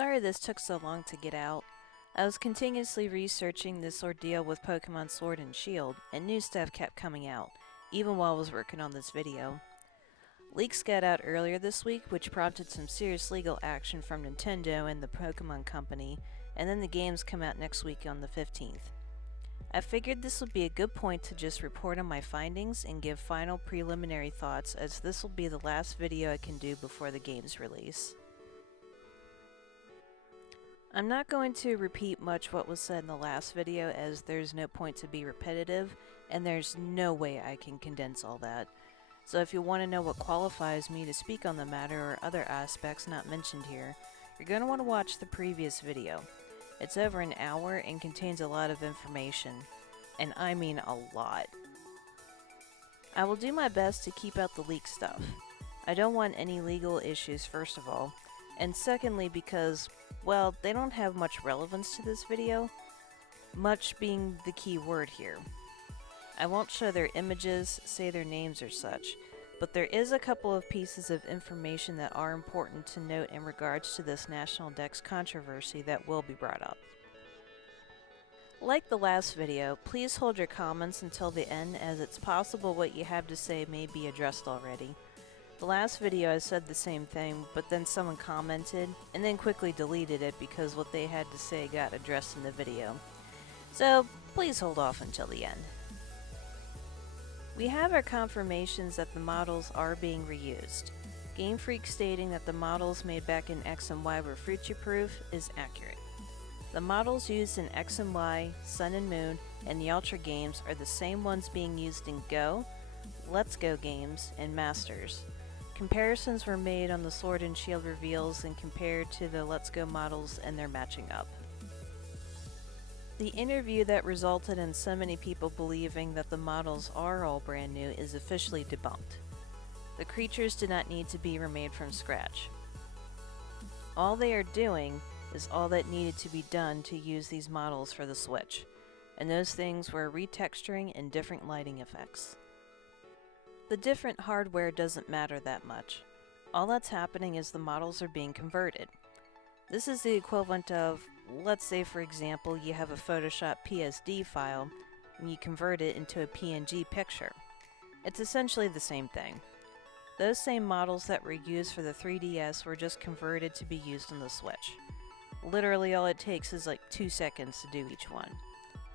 Sorry this took so long to get out. I was continuously researching this ordeal with Pokemon Sword and Shield, and new stuff kept coming out, even while I was working on this video. Leaks got out earlier this week, which prompted some serious legal action from Nintendo and the Pokemon Company, and then the games come out next week on the 15th. I figured this would be a good point to just report on my findings and give final preliminary thoughts, as this will be the last video I can do before the game's release. I'm not going to repeat much what was said in the last video, as there's no point to be repetitive, and there's no way I can condense all that. So if you want to know what qualifies me to speak on the matter or other aspects not mentioned here, you're going to want to watch the previous video. It's over an hour and contains a lot of information, and I mean a lot. I will do my best to keep out the leak stuff. I don't want any legal issues, first of all, and secondly because, well, they don't have much relevance to this video, much being the key word here. I won't show their images, say their names or such, but there is a couple of pieces of information that are important to note in regards to this National Dex controversy that will be brought up. Like the last video, please hold your comments until the end, as it's possible what you have to say may be addressed already. The last video I said the same thing, but then someone commented and then quickly deleted it because what they had to say got addressed in the video. So please hold off until the end. We have our confirmations that the models are being reused. Game Freak stating that the models made back in X and Y were future-proof is accurate. The models used in X and Y, Sun and Moon, and the Ultra games are the same ones being used in Go, Let's Go games, and Masters. Comparisons were made on the Sword and Shield reveals and compared to the Let's Go models, and they're matching up. The interview that resulted in so many people believing that the models are all brand new is officially debunked. The creatures did not need to be remade from scratch. All they are doing is all that needed to be done to use these models for the Switch, and those things were retexturing and different lighting effects. The different hardware doesn't matter that much. All that's happening is the models are being converted. This is the equivalent of, let's say for example, you have a Photoshop PSD file and you convert it into a PNG picture. It's essentially the same thing. Those same models that were used for the 3DS were just converted to be used on the Switch. Literally all it takes is like 2 seconds to do each one.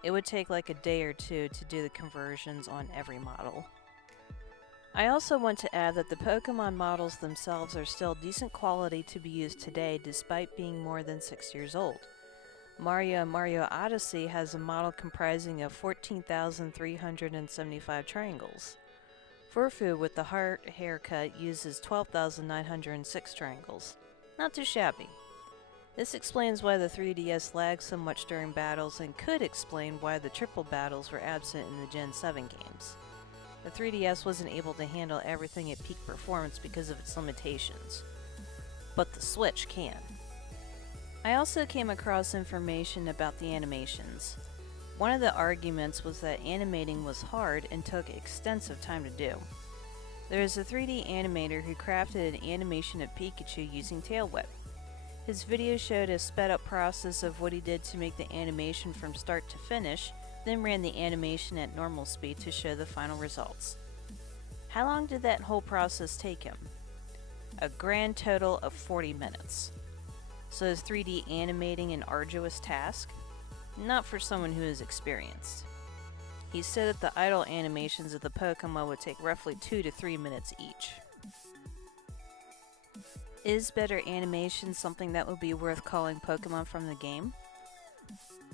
It would take like a day or two to do the conversions on every model. I also want to add that the Pokemon models themselves are still decent quality to be used today despite being more than 6 years old. Mario and Mario Odyssey has a model comprising of 14,375 triangles. Furfu with the heart haircut uses 12,906 triangles. Not too shabby. This explains why the 3DS lags so much during battles and could explain why the triple battles were absent in the Gen 7 games. The 3DS wasn't able to handle everything at peak performance because of its limitations, but the Switch can. I also came across information about the animations. One of the arguments was that animating was hard and took extensive time to do. There is a 3D animator who crafted an animation of Pikachu using Tail Whip. His video showed a sped up process of what he did to make the animation from start to finish, then ran the animation at normal speed to show the final results. How long did that whole process take him? A grand total of 40 minutes. So is 3D animating an arduous task? Not for someone who is experienced. He said that the idle animations of the Pokemon would take roughly 2 to 3 minutes each. Is better animation something that would be worth calling Pokemon from the game?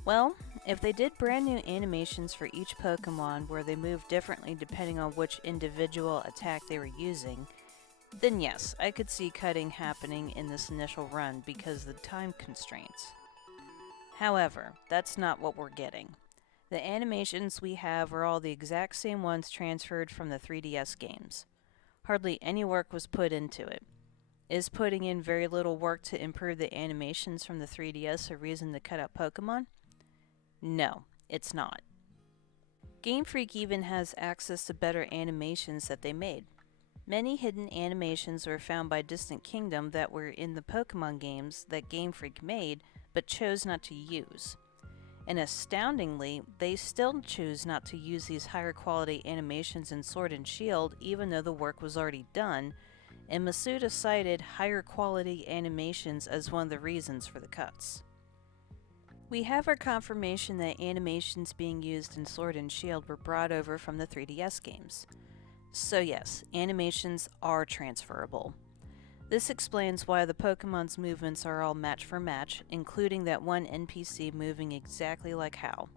Well, if they did brand new animations for each Pokemon where they move differently depending on which individual attack they were using, then yes, I could see cutting happening in this initial run because of the time constraints. However, that's not what we're getting. The animations we have are all the exact same ones transferred from the 3DS games. Hardly any work was put into it. Is putting in very little work to improve the animations from the 3DS a reason to cut out Pokemon? No, it's not. Game Freak even has access to better animations that they made. Many hidden animations were found by Distant Kingdom that were in the Pokemon games that Game Freak made but chose not to use. And astoundingly, they still choose not to use these higher quality animations in Sword and Shield even though the work was already done, and Masuda cited higher quality animations as one of the reasons for the cuts. We have our confirmation that animations being used in Sword and Shield were brought over from the 3DS games. So yes, animations are transferable. This explains why the Pokemon's movements are all match for match, including that one NPC moving exactly like Hal.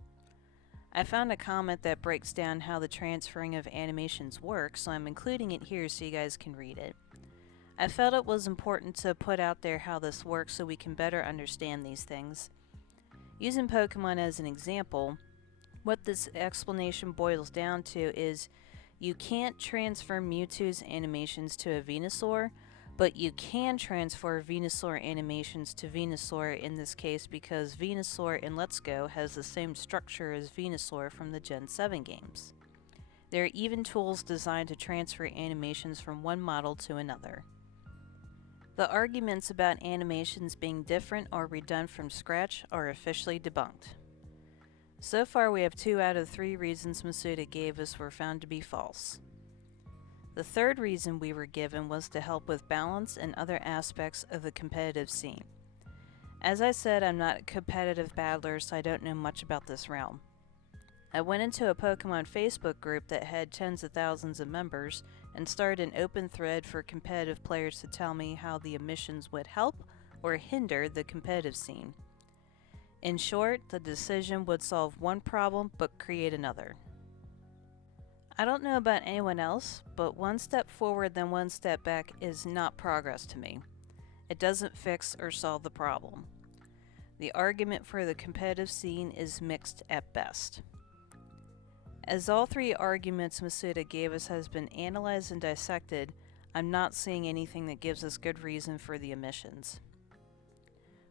I found a comment that breaks down how the transferring of animations works, so I'm including it here so you guys can read it. I felt it was important to put out there how this works so we can better understand these things. Using Pokemon as an example, what this explanation boils down to is you can't transfer Mewtwo's animations to a Venusaur, but you can transfer Venusaur animations to Venusaur in this case because Venusaur in Let's Go has the same structure as Venusaur from the Gen 7 games. There are even tools designed to transfer animations from one model to another. The arguments about animations being different or redone from scratch are officially debunked. So far we have 2 out of 3 reasons Masuda gave us were found to be false. The third reason we were given was to help with balance and other aspects of the competitive scene. As I said, I'm not a competitive battler, so I don't know much about this realm. I went into a Pokemon Facebook group that had tens of thousands of members and started an open thread for competitive players to tell me how the emissions would help or hinder the competitive scene. In short, the decision would solve one problem but create another. I don't know about anyone else, but one step forward then one step back is not progress to me. It doesn't fix or solve the problem. The argument for the competitive scene is mixed at best. As all 3 arguments Masuda gave us has been analyzed and dissected, I'm not seeing anything that gives us good reason for the omissions.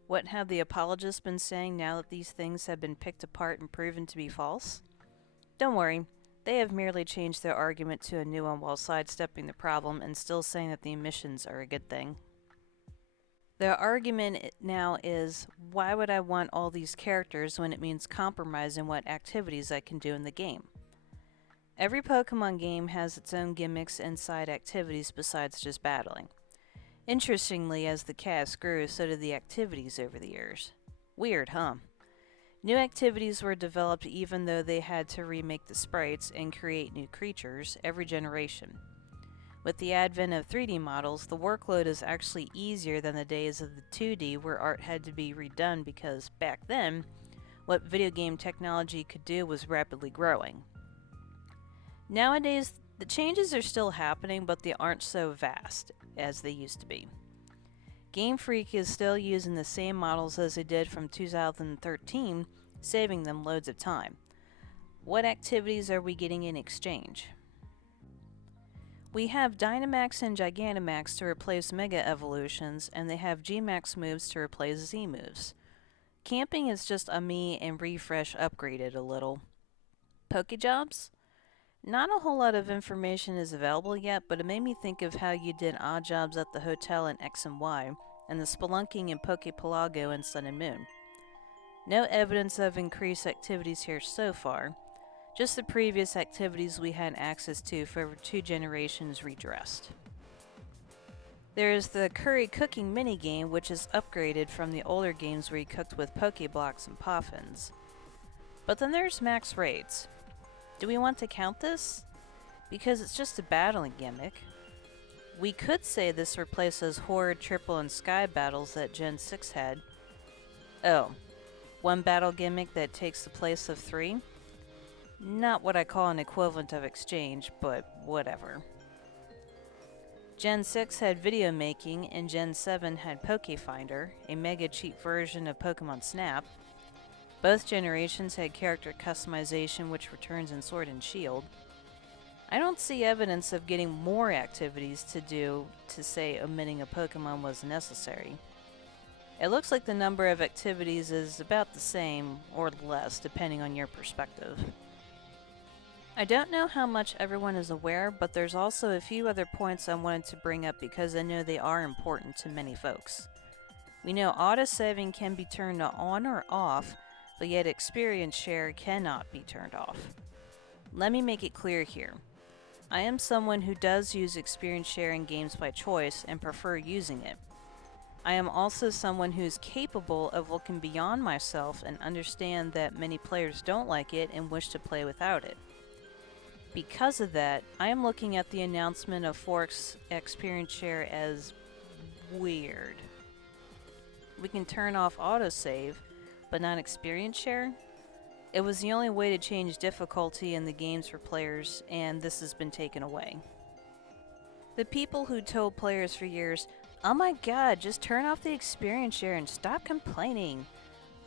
What have the apologists been saying now that these things have been picked apart and proven to be false? Don't worry. They have merely changed their argument to a new one while sidestepping the problem and still saying that the emissions are a good thing. Their argument now is, why would I want all these characters when it means compromising what activities I can do in the game? Every Pokemon game has its own gimmicks and side activities besides just battling. Interestingly, as the cast grew, so did the activities over the years. Weird, huh? New activities were developed even though they had to remake the sprites and create new creatures every generation. With the advent of 3D models, the workload is actually easier than the days of the 2D where art had to be redone because, back then, what video game technology could do was rapidly growing. Nowadays, the changes are still happening, but they aren't so vast as they used to be. Game Freak is still using the same models as they did from 2013, saving them loads of time. What activities are we getting in exchange? We have Dynamax and Gigantamax to replace Mega Evolutions, and they have G-Max moves to replace Z moves. Camping is just a me and refresh upgraded a little. Pokejobs? Not a whole lot of information is available yet, but it made me think of how you did odd jobs at the hotel in X and Y, and the spelunking in Pokepelago in Sun and Moon. No evidence of increased activities here so far, just the previous activities we had access to for over 2 generations redressed. There is the curry cooking minigame, which is upgraded from the older games where you cooked with Pokeblocks and Poffins. But then there's max raids. Do we want to count this? Because it's just a battling gimmick. We could say this replaces Horde, Triple, and Sky battles that Gen 6 had. Oh, one battle gimmick that takes the place of 3? Not what I call an equivalent of exchange, but whatever. Gen 6 had video making, and Gen 7 had Pokefinder, a mega cheap version of Pokemon Snap. Both generations had character customization, which returns in Sword and Shield. I don't see evidence of getting more activities to do to say omitting a Pokemon was necessary. It looks like the number of activities is about the same, or less, depending on your perspective. I don't know how much everyone is aware, but there's also a few other points I wanted to bring up because I know they are important to many folks. We know autosaving can be turned on or off, but yet experience share cannot be turned off. Let me make it clear here. I am someone who does use experience share in games by choice and prefer using it. I am also someone who is capable of looking beyond myself and understand that many players don't like it and wish to play without it. Because of that, I am looking at the announcement of Fork's experience share as weird. We can turn off autosave, but not experience share? It was the only way to change difficulty in the games for players, and this has been taken away. The people who told players for years, "Oh my god, just turn off the experience share and stop complaining,"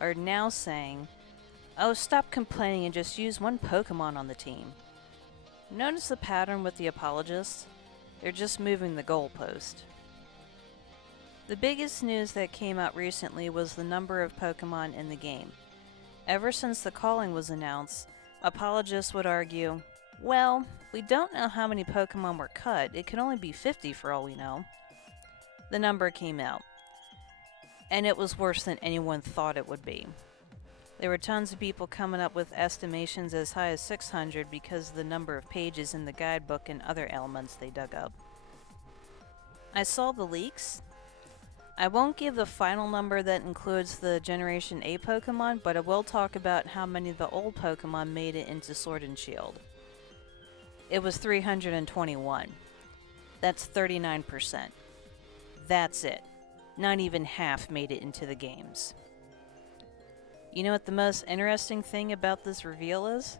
are now saying, "Oh, stop complaining and just use one Pokemon on the team." Notice the pattern with the apologists? They're just moving the goalpost. The biggest news that came out recently was the number of Pokemon in the game. Ever since the calling was announced, apologists would argue, well, we don't know how many Pokemon were cut, it could only be 50 for all we know. The number came out, and it was worse than anyone thought it would be. There were tons of people coming up with estimations as high as 600 because of the number of pages in the guidebook and other elements they dug up. I saw the leaks. I won't give the final number that includes the Generation A Pokemon, but I will talk about how many of the old Pokemon made it into Sword and Shield. It was 321. That's 39%. That's it. Not even half made it into the games. You know what the most interesting thing about this reveal is?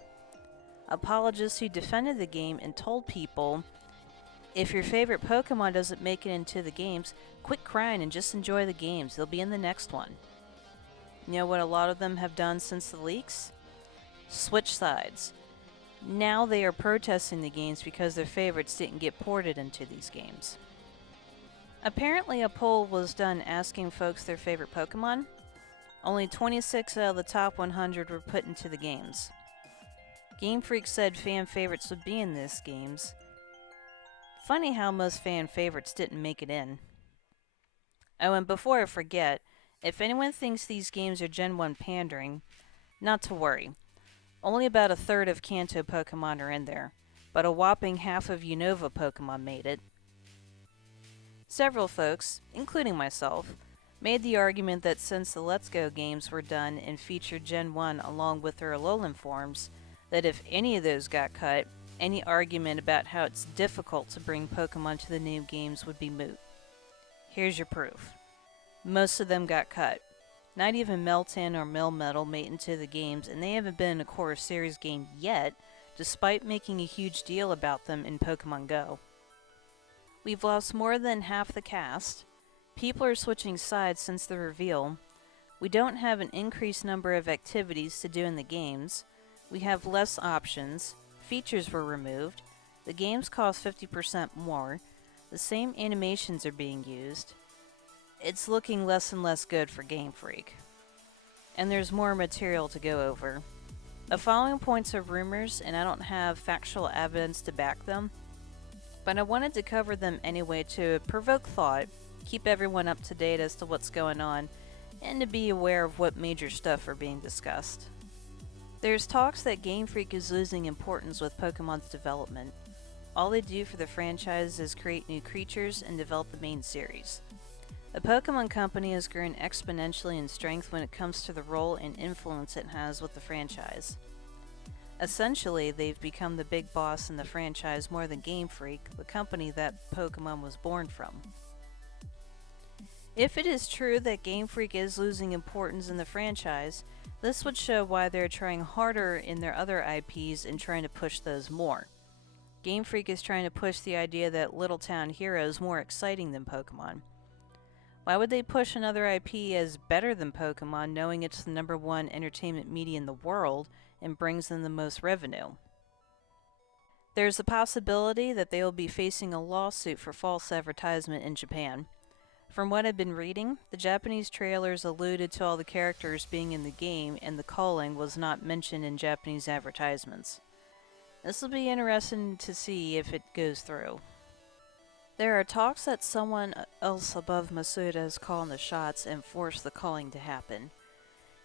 Apologists who defended the game and told people, if your favorite Pokemon doesn't make it into the games, quit crying and just enjoy the games. They'll be in the next one. You know what a lot of them have done since the leaks? Switch sides. Now they are protesting the games because their favorites didn't get ported into these games. Apparently a poll was done asking folks their favorite Pokemon. Only 26 out of the top 100 were put into the games. Game Freak said fan favorites would be in these games. Funny how most fan favorites didn't make it in. Oh, and before I forget, if anyone thinks these games are Gen 1 pandering, not to worry. Only about a third of Kanto Pokemon are in there, but a whopping half of Unova Pokemon made it. Several folks, including myself, made the argument that since the Let's Go games were done and featured Gen 1 along with their Alolan forms, that if any of those got cut, any argument about how it's difficult to bring Pokemon to the new games would be moot. Here's your proof. Most of them got cut. Not even Meltan or Melmetal made it into the games, and they haven't been in a core series game yet, despite making a huge deal about them in Pokemon Go. We've lost more than half the cast. People are switching sides since the reveal. We don't have an increased number of activities to do in the games. We have less options. Features were removed. The games cost 50% more. The same animations are being used. It's looking less and less good for Game Freak. And there's more material to go over. The following points are rumors, and I don't have factual evidence to back them, but I wanted to cover them anyway to provoke thought, keep everyone up to date as to what's going on, and to be aware of what major stuff are being discussed. There's talks that Game Freak is losing importance with Pokemon's development. All they do for the franchise is create new creatures and develop the main series. The Pokemon Company has grown exponentially in strength when it comes to the role and influence it has with the franchise. Essentially, they've become the big boss in the franchise more than Game Freak, the company that Pokemon was born from. If it is true that Game Freak is losing importance in the franchise, this would show why they're trying harder in their other IPs and trying to push those more. Game Freak is trying to push the idea that Little Town Hero is more exciting than Pokemon. Why would they push another IP as better than Pokemon knowing it's the #1 entertainment media in the world and brings them the most revenue? There's a possibility that they will be facing a lawsuit for false advertisement in Japan. From what I've been reading, the Japanese trailers alluded to all the characters being in the game and the calling was not mentioned in Japanese advertisements. This will be interesting to see if it goes through. There are talks that someone else above Masuda is calling the shots and forced the calling to happen.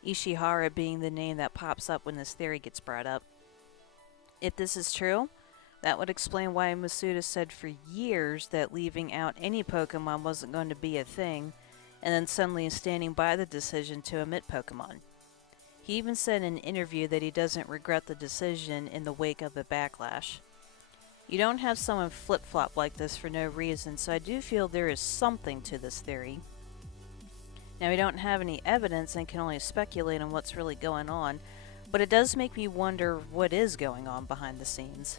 Ishihara being the name that pops up when this theory gets brought up. If this is true, that would explain why Masuda said for years that leaving out any Pokemon wasn't going to be a thing, and then suddenly standing by the decision to omit Pokemon. He even said in an interview that he doesn't regret the decision in the wake of the backlash. You don't have someone flip-flop like this for no reason, so I do feel there is something to this theory. Now, we don't have any evidence and can only speculate on what's really going on, but it does make me wonder what is going on behind the scenes.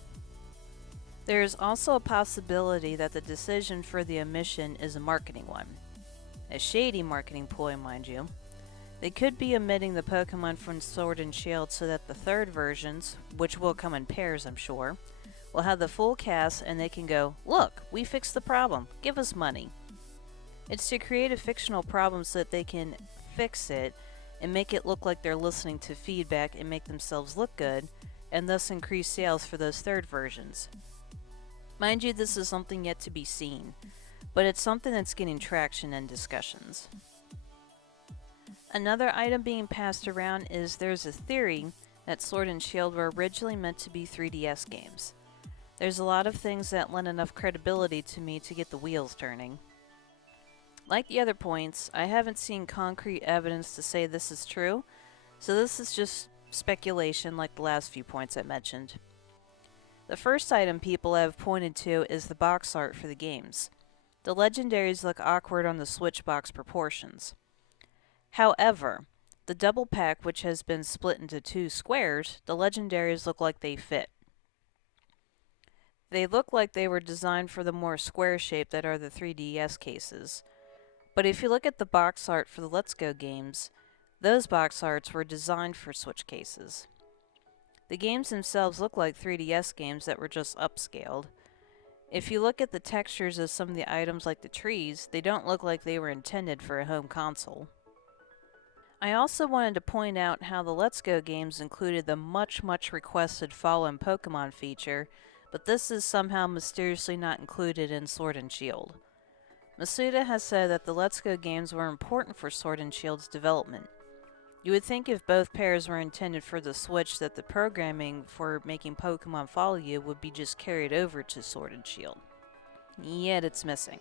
There is also a possibility that the decision for the omission is a marketing one. A shady marketing ploy, mind you. They could be omitting the Pokemon from Sword and Shield so that the third versions, which will come in pairs I'm sure, will have the full cast and they can go, look, we fixed the problem, give us money. It's to create a fictional problem so that they can fix it and make it look like they're listening to feedback and make themselves look good, and thus increase sales for those third versions. Mind you, this is something yet to be seen, but it's something that's getting traction in discussions. Another item being passed around is there's a theory that Sword and Shield were originally meant to be 3DS games. There's a lot of things that lend enough credibility to me to get the wheels turning. Like the other points, I haven't seen concrete evidence to say this is true, so this is just speculation like the last few points I mentioned. The first item people have pointed to is the box art for the games. The legendaries look awkward on the Switch box proportions. However, the double pack, which has been split into two squares, the legendaries look like they fit. They look like they were designed for the more square shape that are the 3DS cases. But if you look at the box art for the Let's Go games, those box arts were designed for Switch cases. The games themselves look like 3DS games that were just upscaled. If you look at the textures of some of the items like the trees, they don't look like they were intended for a home console. I also wanted to point out how the Let's Go games included the much requested Fallen Pokemon feature, but this is somehow mysteriously not included in Sword and Shield. Masuda has said that the Let's Go games were important for Sword and Shield's development. You would think if both pairs were intended for the Switch that the programming for making Pokemon follow you would be just carried over to Sword and Shield. Yet it's missing.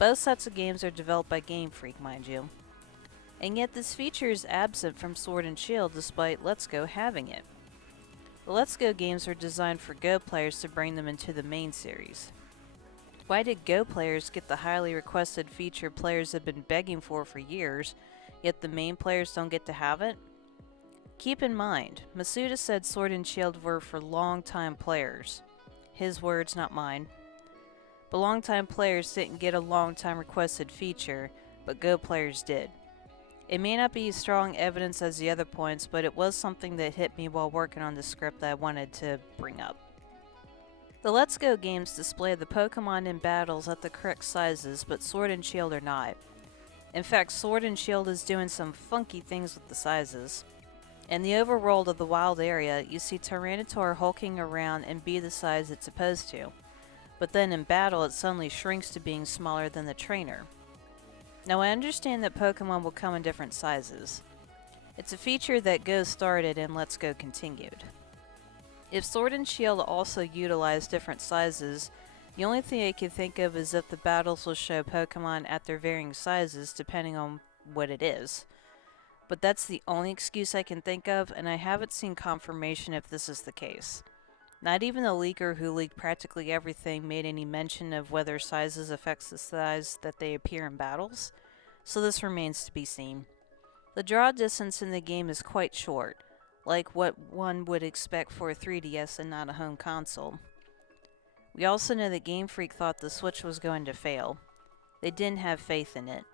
Both sets of games are developed by Game Freak, mind you. And yet this feature is absent from Sword and Shield despite Let's Go having it. The Let's Go games are designed for Go players to bring them into the main series. Why did Go players get the highly requested feature players have been begging for years, yet the main players don't get to have it? Keep in mind, Masuda said Sword and Shield were for long-time players. His words, not mine. But long-time players didn't get a long-time requested feature, but Go players did. It may not be as strong evidence as the other points, but it was something that hit me while working on the script that I wanted to bring up. The Let's Go games display the Pokemon in battles at the correct sizes, but Sword and Shield are not. In fact, Sword and Shield is doing some funky things with the sizes. In the overworld of the wild area, you see Tyranitar hulking around and be the size it's supposed to, but then in battle it suddenly shrinks to being smaller than the trainer. Now I understand that Pokemon will come in different sizes. It's a feature that Go started and Let's Go continued. If Sword and Shield also utilize different sizes, the only thing I can think of is if the battles will show Pokemon at their varying sizes depending on what it is. But that's the only excuse I can think of, and I haven't seen confirmation if this is the case. Not even the leaker who leaked practically everything made any mention of whether sizes affects the size that they appear in battles, so this remains to be seen. The draw distance in the game is quite short, like what one would expect for a 3DS and not a home console. We also know that Game Freak thought the Switch was going to fail. They didn't have faith in it.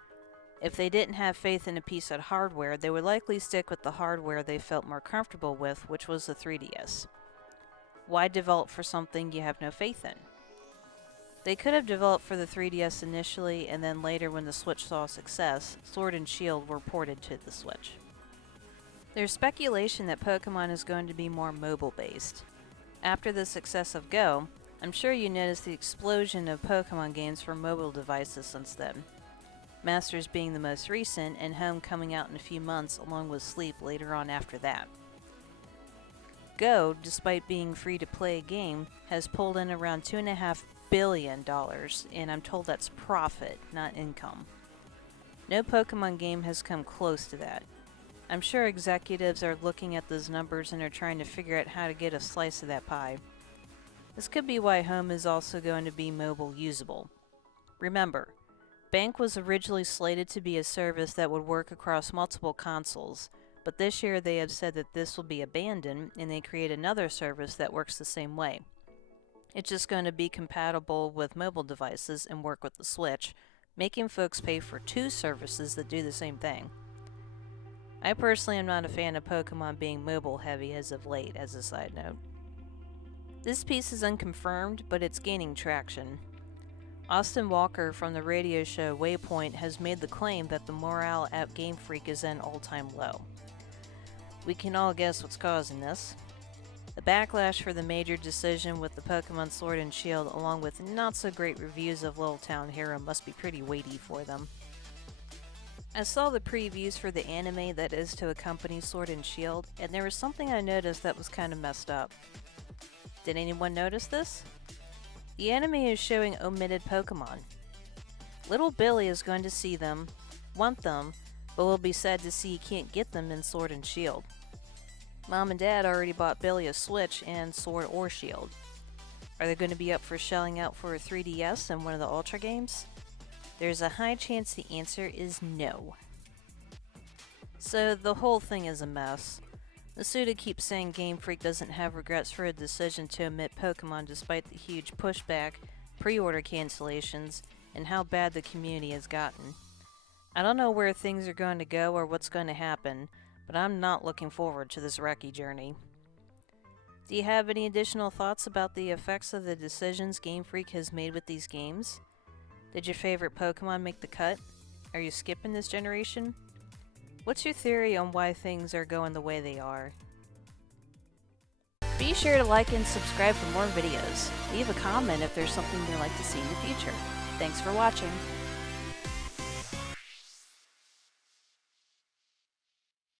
If they didn't have faith in a piece of hardware, they would likely stick with the hardware they felt more comfortable with, which was the 3DS. Why develop for something you have no faith in? They could have developed for the 3DS initially, and then later when the Switch saw success, Sword and Shield were ported to the Switch. There's speculation that Pokemon is going to be more mobile-based. After the success of Go, I'm sure you noticed the explosion of Pokemon games for mobile devices since then. Masters being the most recent, and Home coming out in a few months along with Sleep later on after that. Go, despite being free to play a game, has pulled in around $2.5 billion, and I'm told that's profit, not income. No Pokemon game has come close to that. I'm sure executives are looking at those numbers and are trying to figure out how to get a slice of that pie. This could be why Home is also going to be mobile usable. Remember, Bank was originally slated to be a service that would work across multiple consoles, but this year they have said that this will be abandoned and they create another service that works the same way. It's just going to be compatible with mobile devices and work with the Switch, making folks pay for two services that do the same thing. I personally am not a fan of Pokemon being mobile heavy as of late, as a side note. This piece is unconfirmed, but it's gaining traction. Austin Walker from the radio show Waypoint has made the claim that the morale at Game Freak is at an all-time low. We can all guess what's causing this. The backlash for the major decision with the Pokemon Sword and Shield, along with not-so-great reviews of Little Town Hero, must be pretty weighty for them. I saw the previews for the anime that is to accompany Sword and Shield, and there was something I noticed that was kind of messed up. Did anyone notice this? The anime is showing omitted Pokemon. Little Billy is going to see them, want them, but will be sad to see he can't get them in Sword and Shield. Mom and Dad already bought Billy a Switch and Sword or Shield. Are they going to be up for shelling out for a 3DS and one of the Ultra games? There's a high chance the answer is no. So the whole thing is a mess. Masuda keeps saying Game Freak doesn't have regrets for a decision to omit Pokemon despite the huge pushback, pre-order cancellations, and how bad the community has gotten. I don't know where things are going to go or what's going to happen, but I'm not looking forward to this rocky journey. Do you have any additional thoughts about the effects of the decisions Game Freak has made with these games? Did your favorite Pokemon make the cut? Are you skipping this generation? What's your theory on why things are going the way they are? Be sure to like and subscribe for more videos. Leave a comment if there's something you'd like to see in the future. Thanks for watching.